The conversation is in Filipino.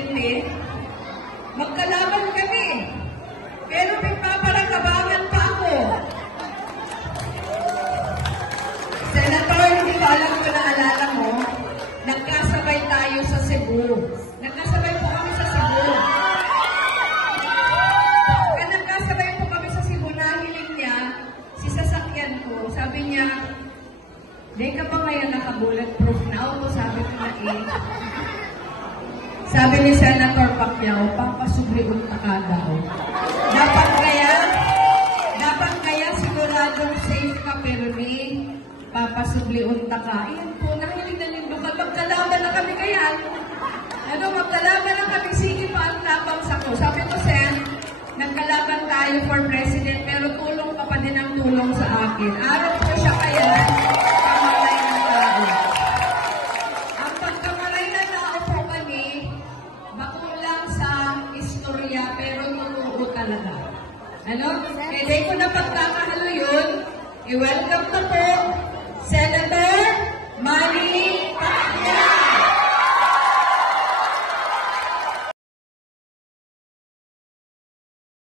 Presidente, magkalaban kami. Pero pagpaparakabangan pa ako. Senator, hindi ko alam kung naalala mo, nagkasabay tayo sa Cebu. Nagkasabay po kami sa Cebu. Nagkasabay po kami sa Cebu, nahiling niya, si sasakyan ko, sabi niya, "Di ka ba ngayon naka-bulletproof na ako?" Sabi ko na Sabi ni Senator Pacquiao, "Papasubli unta ka daw. Dapat kaya siguradong safe ka, pero ni papasubli unta ka." Iyan po, nahilig na lindukan. Magkalaban na kami kaya. Magkalaban na kami. Sige pa ang tapang sa ko. Sabi ko, Sen, nagkalaban tayo for president, pero tulong ka pa din ang tulong sa akin. Araw ko siya kaya. Kaya ko na pagkakahalo yun, i-welcome na po